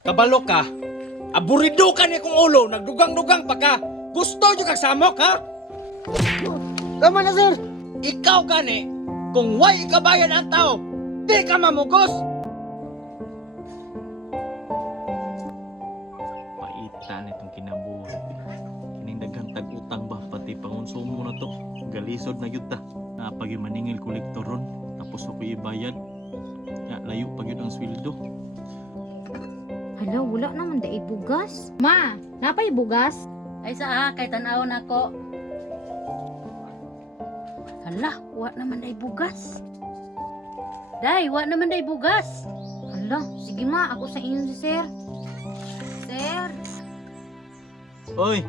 Kabalo ka. Aburido ka ni kong ulo, nagdugang-dugang pa ka. Gusto nyo kag samok, ha? Tama na, sir. Ikaw gani, kung way ikabayan ang tao, di ka mamugos. Paita nitong kinabuhi. Kining daghang tag-utang ba, pati pangonsumo na to. Galisod na yun ta. Napag maningil kolektor ron, tapos ako ibayad. Layo pag yun ang sweldo. Hala, wala naman dai bugas. Ma, napay bugas? Ay saa, kay tanaw na ko. Hala, wa naman day bugas. Day, wa naman day bugas. Hala, sige ma, ako sa inyo si sir. Sir, Oy,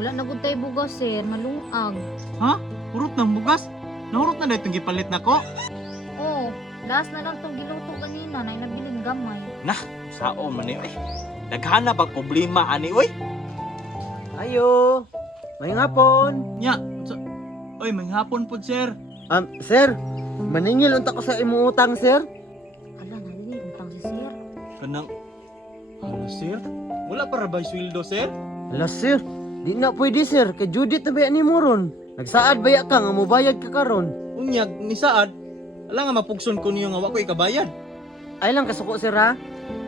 wala na gud tay bugas sir, malungag. ha? Hurot ng bugas? Nahurot na na itong gipalit na ko? Oh, last na lang tong giluto kanina na nabiling gamay. Sao man eh. Daghana pag problema ani oy. Ayo. May ngapon. Nya. Oy, may hapon po sir. Sir. Maningil unta ko sa imo utang, sir. Hala, nalili utang si sir. Kanang sir? Wala para ba sweldo sir? Ala, sir. Di na pwede, sir. Kay Judith na baya ni mo ron. Nagsaad baya ka nga mobayad ka karon. Unyag ni saad. Ala nga mapugson ko niyo nga wa ko ikabayad. Ay lang kasuko, sir, ha?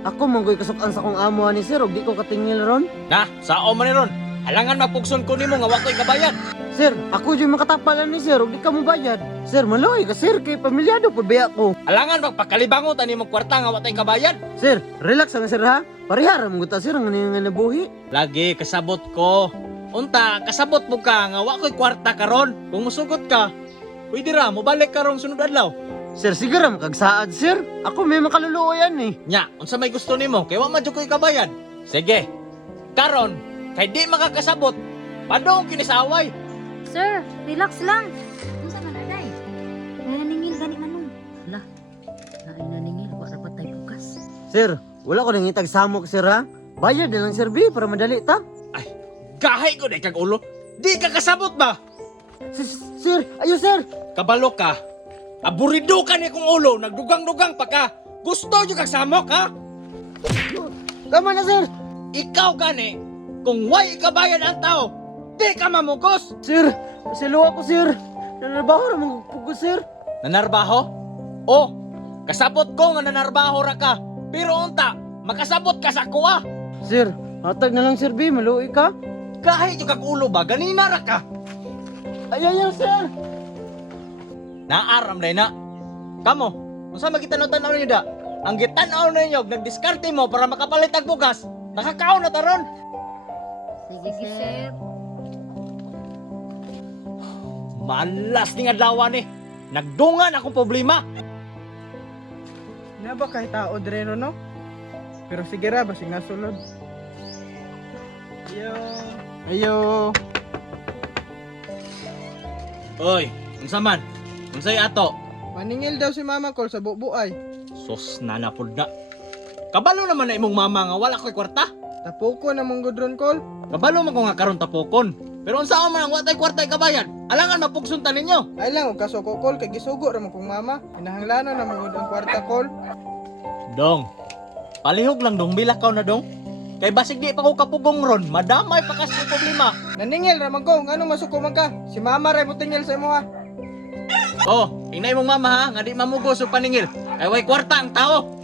Ako manggoy kasukan sa kong amo ni sir, ug di ko katingil ron. Na, sao man ni ron? Alangan mapugson ko nimo nga wa ko ikabayad. Sir, ako dyan makatapalan ni sir, ug di ka mo bayad. Sir, maloy ka, sir, kay pamilyado po baya ko. Alangan magpakalibangot ani mong kwarta nga wa tay kabayad. Sir, relax lang, sir, ha? Parihara mo guta, sir, nga nabuhi. Lagi kasabot ko. Unta, kasabot mo ka nga wa ko'y kwarta karon. Kung musugot ka, pwede ra mo balik karong sunod adlaw. Sir, sigara makagsaad, sir. Ako may makaluluo yan, eh. Nya, unsa may gusto nimo kay wa man jud ko'y kabayad. Sige. Karon, kay di makakasabot, padong kinisaway. Sir, relax lang. Unsa man aday? May naningil gani manong. Hala, naay naningil, wa rapat tay bugas. Sir, wala ko nang itag samok, sir, ha? Bayad na lang, sir, B, para madali ta. Gahay ko na kag ulo. Di ka kasabot ba? Sir, ayo, sir. Kabalo ka. Aburido ka ni kong ulo, nagdugang-dugang pa ka. Gusto nyo kag samok, ha? Tama na, sir. Ikaw gani, kung way ikabayan ang tao, di ka mamugos. Sir, pasilo ako, sir. Nanarbaho na magpugo, sir. Nanarbaho? Oh, kasabot ko nga nanarbaho ra ka. Pero unta, makasabot ka sa kuha. Sir, hatag na lang, sir, B, maluoy ka. Kahit yung kag ulo ba, ganina ra ka. Ayaw, sir. Naaram na na. Kamo, kung saan magitanaw-tanaw niyo da, ang gitanaw na ninyo, nagdiskarte mo para makapalit ang bugas, nakakaon na taron. Sige, Sige sir. sir. Malas ni adlawan eh. Nagdungan akong problema. Na ba kahit tao dreno no? Pero sige ra basig nasulod. Ayo. Ayo. Oy, unsa man? Unsay ato? Maningil daw si Mama Col sa bubuay. Sus na napod na. Kabalo naman na imong mama nga wala ko'y kwarta. Tapuko na mong gudron Col. Kabalo man ko nga karon tapokon. Pero unsa man ang watay kwarta ikabayan? Alangan mapugsuntan ninyo. Ay lang og kasuko Col kay gisugo ra mo kong mama. Inahanglano na mo ang kwarta Col. Dong. Palihog lang dong bilakaw na dong. Kay basig di pa ko kapugong ron, madamay pa kas problema. Naningil ra man ko ngano masuko man ka. Si Mama ray mo tingil sa imo ha. Oh, inay mong mama ha, nga di mamugos og paningil. Kay way kwarta ang tao.